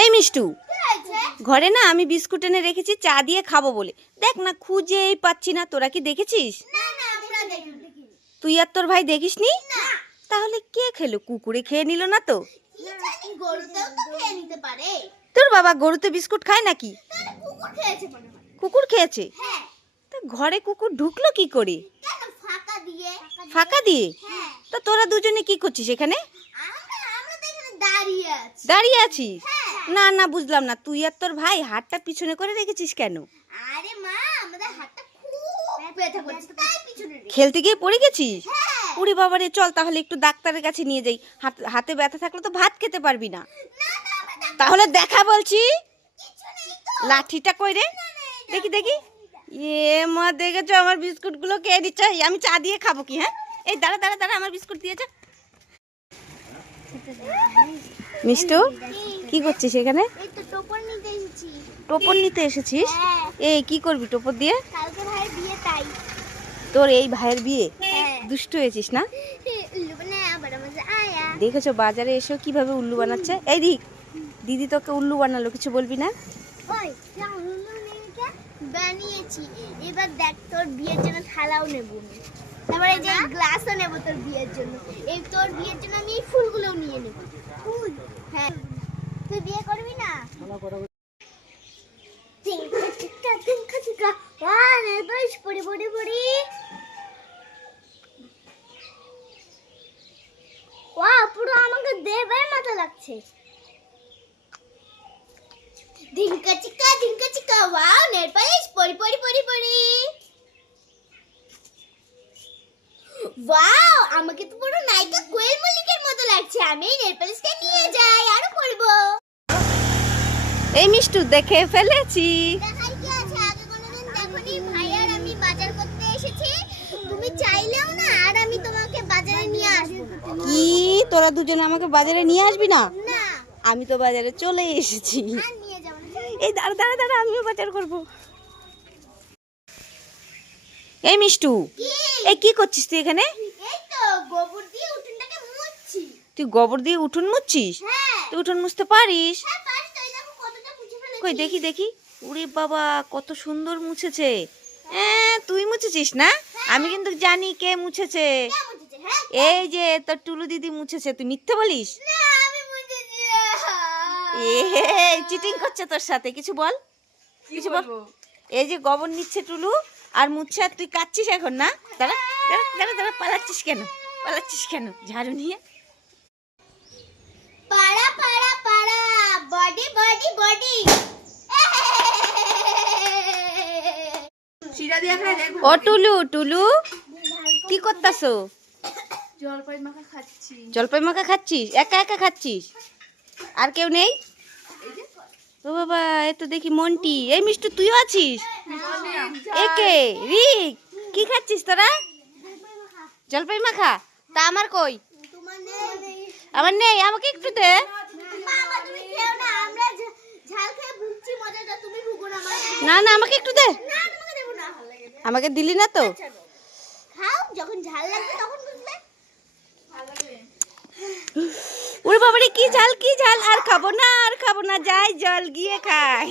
এই মিষ্টু ঘরে না আমি বিস্কুট এনে রেখেছি চা দিয়ে খাব বলে। দেখ না খুঁজেই পাচ্ছি না তোরা কি দেখেছিস? তুই আর তোর ভাই দেখিসনি? তাহলে কে খেলো কুকুরে খেয়ে নিল না তো? তোর বাবা গরুতে বিস্কুট খায় নাকি? কুকুর খেয়েছে তা ঘরে কুকুর ঢুকলো কি করে? ফাঁকা দিয়ে? তা তোরা দুজনে কি করছিস এখানে? দাঁড়িয়ে আছিস? না না বুঝলাম না। তুই আর তোর ভাই হাতটা পিছনে করে রেখেছিস কেন? আরে মা আমাদের হাতটা খুব ব্যথা করছে তাই পিছনে খেলতে গিয়ে পড়ে গেছিস? হ্যাঁ। উড়ি বাবারে চল তাহলে একটু ডাক্তারের কাছে নিয়ে যাই। হাত- ব্যথা থাকলে তো ভাত খেতে পারবি না। তাহলে দেখা বলছি। লাঠিটা কই রে? দেখি দেখি। এ মা দেখেছ আমার বিস্কুটগুলো নিচ্ছে? এই আমি চা দিয়ে খাব কি হ্যাঁ? এই দাঁড়া দাঁড়া দাঁড়া আমার বিস্কুট দিয়েছে। মিষ্টু? কি করছিস এখানে? টোপর নিতে এসেছিস? হ্যাঁ, এই কি করবি টোপর দিয়ে? কালকে ভাইয়ের বিয়ে তাই। তোর এই ভাইয়ের বিয়ে? হ্যাঁ। দুষ্ট হয়েছিস না। দেখেছ বাজারে এসেও কীভাবে উল্লু বানাচ্ছে? এই দিক দিদি তোকে উল্লু বানালো কিছু বলবি না? বানিয়েছি। এবার দেখ তোর বিয়ের জন্য থালাও নেব আমি। তারপরে যে গ্লাসও নেব তোর বিয়ের জন্য। এই তোর বিয়ের জন্য আমি এই ফুলগুলোও নিয়ে নেব। ফুল। হ্যাঁ। তুই বিয়ে করবি না? পড়ি পড়ি পড়ি। ওয়া পুরো আমাকে দেবের মতো লাগছে। ধিঙ্কা চিকা ধিঙ্কা চিকা ওয়াও নেল পালিশ পরি পরি পরি পরি ওয়াও আমাকে তো পুরো নায়িকা কোয়েল মল্লিকের মতো লাগছে। আমি এই নেল পালিশটা নিয়ে যাই। এই মিষ্টু দেখে ফেলেছি। কি আছে? আগে কোনোদিন দেখোনি? ভাই আর আমি বাজার করতে এসেছি। তুমি চাইলেও না আর আমি তোমাকে বাজারে নিয়ে আসব কি? তোরা দুজন আমাকে বাজারে নিয়ে আসবি না? আমি তো বাজারে চলে এসেছি। এই দাঁড়া দাঁড়া দাঁড়া আমিও বাজার করব। এই মিষ্টু এই কি করছিস তুই এখানে? তুই গোবর দিয়ে উঠোন মুছছিস? হ্যাঁ। তুই উঠোন মুছতে পারিস হ্যাঁ পারি তো এই দেখো কতটা মুছে ফেলেছি কই দেখি দেখি। উরে বাবা কত সুন্দর মুছেছে। হ্যাঁ তুই মুছেছিস না? আমি কিন্তু জানি কে মুছেছে। এই যে তোর টুলু দিদি মুছেছে। তুই মিথ্যে বলিস? না আমি চিটিং করছে তোর সাথে। কিছু বল। কিছু বল। এই যে গোবর নিচ্ছে টুলু আর মুছে আর তুই কাচ্ছিস এখন না? দাঁড়া দাঁড়া দাঁড়া দাঁড়া পালাচ্ছিস কেন? পালাচ্ছিস কেন? ঝাড়ু নিয়ে পাড়া পাড়া পাড়া বডি বডি বডি ও টুলু টুলু কি করতাছো? জলপাই মাখা খাচ্ছি। জলপাই মাখা খাচ্ছিস? একা একা খাচ্ছিস? আর কেউ নেই? ও বাবা এ তো দেখি মন্টি। এই মিষ্টু তুইও আছিস? একে রিক কি খাচ্ছিস তোরা? জলপাই মাখা তা আমার কই? আমার নেই আমাকে একটু দে। মামা তুমি খেও না না মা না না আমাকে একটু দে। আমাকে দিলি না তো? খাও যখন ঝাল লাগবে তখন বুঝবে। ওরে বাবারে কি ঝাল কি ঝাল। আর খাব না আর খাব না যাই জল গিয়ে খাই।